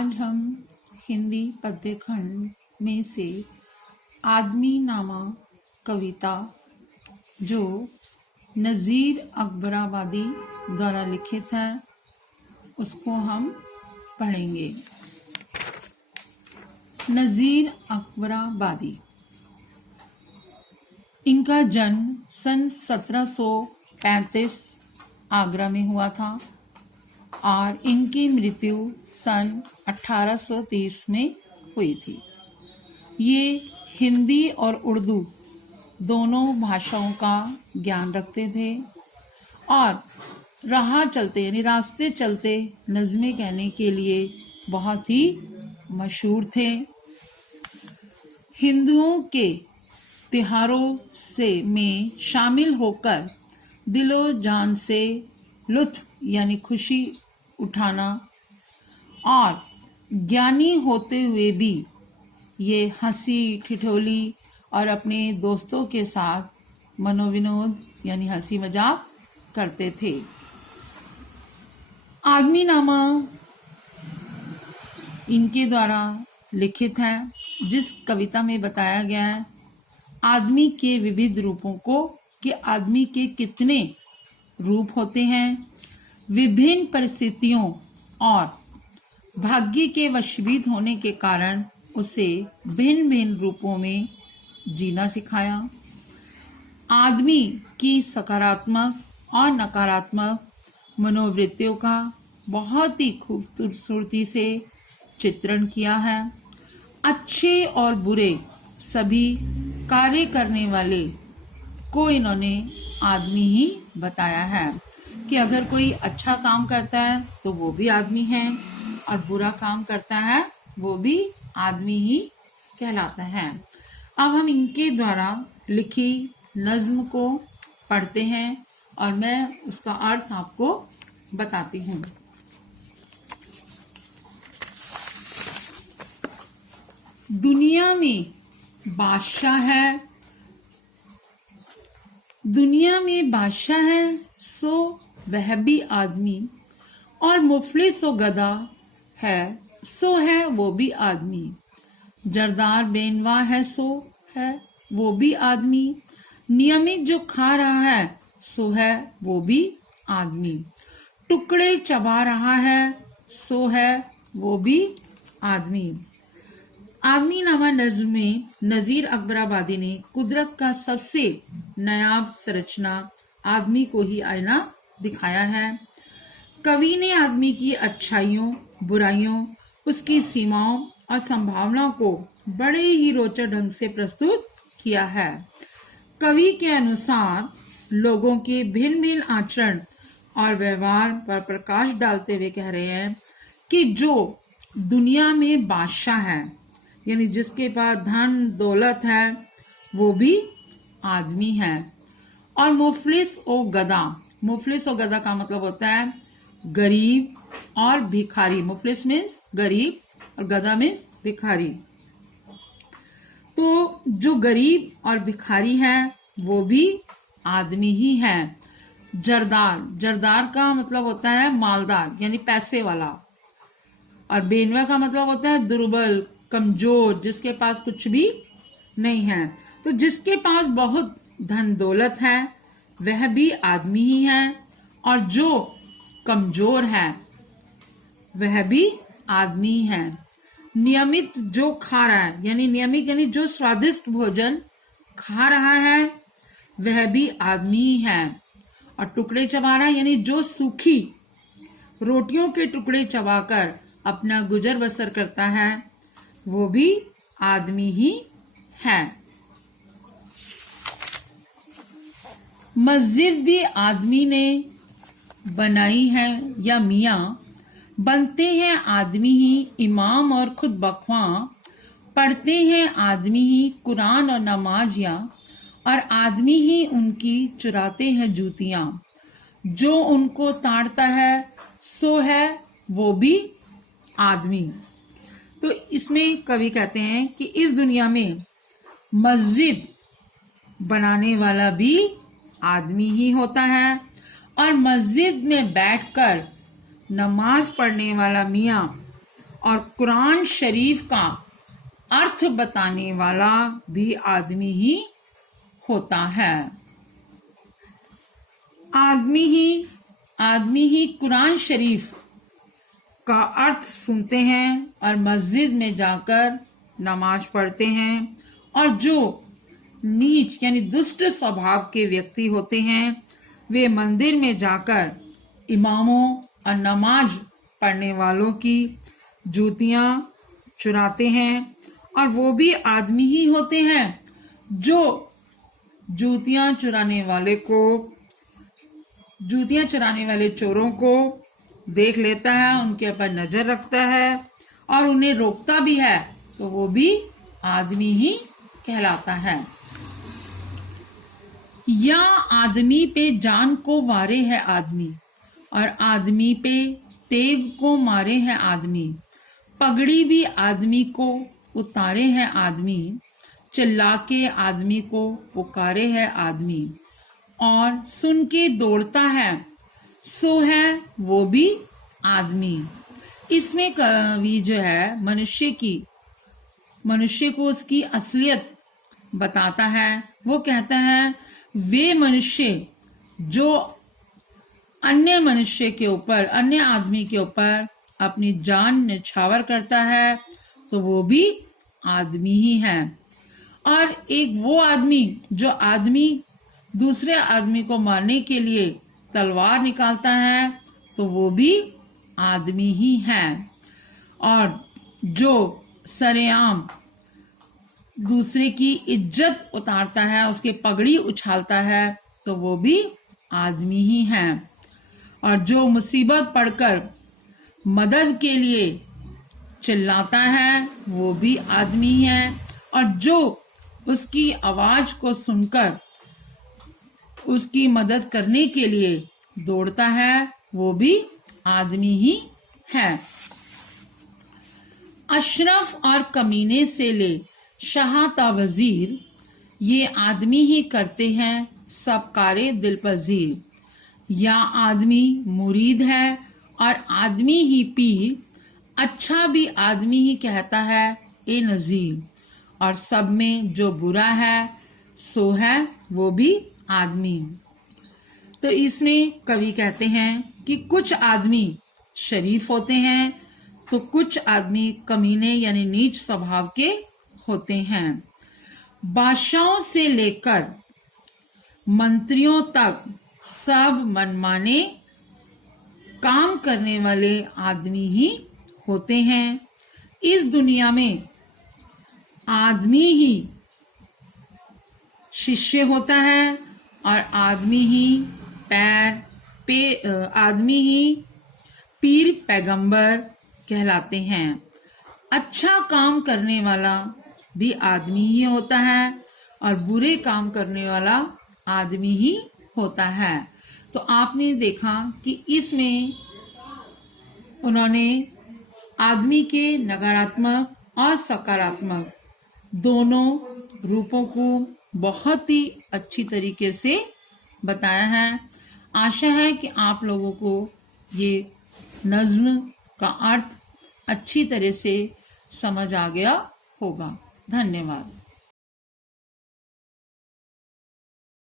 आज हम हिंदी पद्य खंड में से आदमी नामा कविता जो नज़ीर अकबराबादी द्वारा लिखित है उसको हम पढ़ेंगे। नज़ीर अकबराबादी, इनका जन्म सन 1735 आगरा में हुआ था और इनकी मृत्यु सन 1830 में हुई थी। ये हिंदी और उर्दू दोनों भाषाओं का ज्ञान रखते थे और राह चलते यानी रास्ते चलते नज़्में कहने के लिए बहुत ही मशहूर थे। हिंदुओं के त्योहारों से में शामिल होकर दिलो जान से लुत्फ यानी खुशी उठाना और ज्ञानी होते हुए भी ये हंसी ठिठोली और अपने दोस्तों के साथ मनोविनोद यानी हंसी मजाक करते थे। आदमी नामा इनके द्वारा लिखित है, जिस कविता में बताया गया है आदमी के विविध रूपों को कि आदमी के कितने रूप होते हैं, विभिन्न परिस्थितियों और भाग्य के वशीभूत होने के कारण उसे भिन्न भिन्न रूपों में जीना सिखाया। आदमी की सकारात्मक और नकारात्मक मनोवृत्तियों का बहुत ही खूबसूरती से चित्रण किया है। अच्छे और बुरे सभी कार्य करने वाले को इन्होंने आदमी ही बताया है कि अगर कोई अच्छा काम करता है तो वो भी आदमी है और बुरा काम करता है वो भी आदमी ही कहलाता है। अब हम इनके द्वारा लिखी नज्म को पढ़ते हैं और मैं उसका अर्थ आपको बताती हूँ। दुनिया में बादशाह है सो वह भी आदमी, और मुफलिस व गधा है सो है वो भी आदमी। जरदार बेनवा है सो है वो भी आदमी, नियमित जो खा रहा है सो है वो भी आदमी। टुकड़े चबा रहा है सो है वो भी आदमी। आदमी नामा नज़्म में नज़ीर अकबराबादी ने कुदरत का सबसे नायाब संरचना आदमी को ही आईना दिखाया है। कवि ने आदमी की अच्छाइयों बुराइयों उसकी सीमाओं और संभावनाओं को बड़े ही रोचक ढंग से प्रस्तुत किया है। कवि के अनुसार लोगों के भिन्न भिन्न आचरण और व्यवहार पर प्रकाश डालते हुए कह रहे हैं कि जो दुनिया में बादशाह है यानी जिसके पास धन दौलत है वो भी आदमी है, और मुफलिस और गधा का मतलब होता है गरीब और भिखारी। मुफलिस मीन्स गरीब और गधा मीन्स भिखारी। तो जो गरीब और भिखारी है वो भी आदमी ही है। जरदार का मतलब होता है मालदार यानी पैसे वाला, और बेनवा का मतलब होता है दुर्बल कमजोर जिसके पास कुछ भी नहीं है। तो जिसके पास बहुत धन दौलत है वह भी आदमी ही है, और जो कमजोर है वह भी आदमी है। नियमित जो खा रहा है यानी जो स्वादिष्ट भोजन खा रहा है वह भी आदमी ही है, और टुकड़े चबा रहा है यानी जो सूखी रोटियों के टुकड़े चबाकर अपना गुजर बसर करता है वो भी आदमी ही है। मस्जिद भी आदमी ने बनाई है या मियाँ बनते हैं आदमी ही इमाम और खुद बख्वा, पढ़ते हैं आदमी ही कुरान और नमाजियाँ, और आदमी ही उनकी चुराते हैं जूतियाँ। जो उनको ताड़ता है सो है वो भी आदमी। तो इसमें कवि कहते हैं कि इस दुनिया में मस्जिद बनाने वाला भी आदमी ही होता है, और मस्जिद में बैठकर नमाज पढ़ने वाला मियाँ और कुरान शरीफ का अर्थ बताने वाला भी आदमी ही होता है। आदमी ही कुरान शरीफ का अर्थ सुनते हैं और मस्जिद में जाकर नमाज पढ़ते हैं, और जो नीच यानी दुष्ट स्वभाव के व्यक्ति होते हैं वे मंदिर में जाकर इमामों और नमाज पढ़ने वालों की जूतियां चुराते हैं, और वो भी आदमी ही होते हैं जो जूतियां चुराने वाले चोरों को देख लेता है, उनके ऊपर नजर रखता है और उन्हें रोकता भी है, तो वो भी आदमी ही कहलाता है। या आदमी पे जान को वारे है आदमी, और आदमी पे तेग को मारे है आदमी। पगड़ी भी आदमी को उतारे है आदमी, चिल्ला के आदमी को पुकारे है आदमी। और सुन के दौड़ता है सो है वो भी आदमी। इसमें कवि जो है मनुष्य को उसकी असलियत बताता है। वो कहता है वे मनुष्य जो अन्य आदमी के ऊपर अपनी जान न्यौछावर करता है, तो वो भी आदमी ही है। और एक वो आदमी जो दूसरे आदमी को मारने के लिए तलवार निकालता है, तो वो भी आदमी ही है। और जो सरेआम दूसरे की इज्जत उतारता है, उसके पगड़ी उछालता है, तो वो भी आदमी ही है। और जो मुसीबत पड़कर मदद के लिए चिल्लाता है, वो भी आदमी है। और जो उसकी आवाज को सुनकर उसकी मदद करने के लिए दौड़ता है, वो भी आदमी ही है। अशरफ और कमीने से ले शाह ता वजीर, ये आदमी ही करते हैं सब कारे दिल पजीर। या आदमी मुरीद है और आदमी ही पीर, अच्छा भी आदमी ही कहता है ए नजीर। और सब में जो बुरा है सो है वो भी आदमी। तो इसमें कवि कहते हैं कि कुछ आदमी शरीफ होते हैं, तो कुछ आदमी कमीने यानी नीच स्वभाव के होते हैं। बादशाहों से लेकर मंत्रियों तक सब मनमाने काम करने वाले आदमी ही होते हैं। इस दुनिया में आदमी ही शिष्य होता है और आदमी ही पीर पैगंबर कहलाते हैं। अच्छा काम करने वाला भी आदमी ही होता है और बुरे काम करने वाला आदमी ही होता है। तो आपने देखा कि इसमें उन्होंने आदमी के नकारात्मक और सकारात्मक दोनों रूपों को बहुत ही अच्छी तरीके से बताया है। आशा है कि आप लोगों को ये नज्म का अर्थ अच्छी तरह से समझ आ गया होगा। धन्यवाद।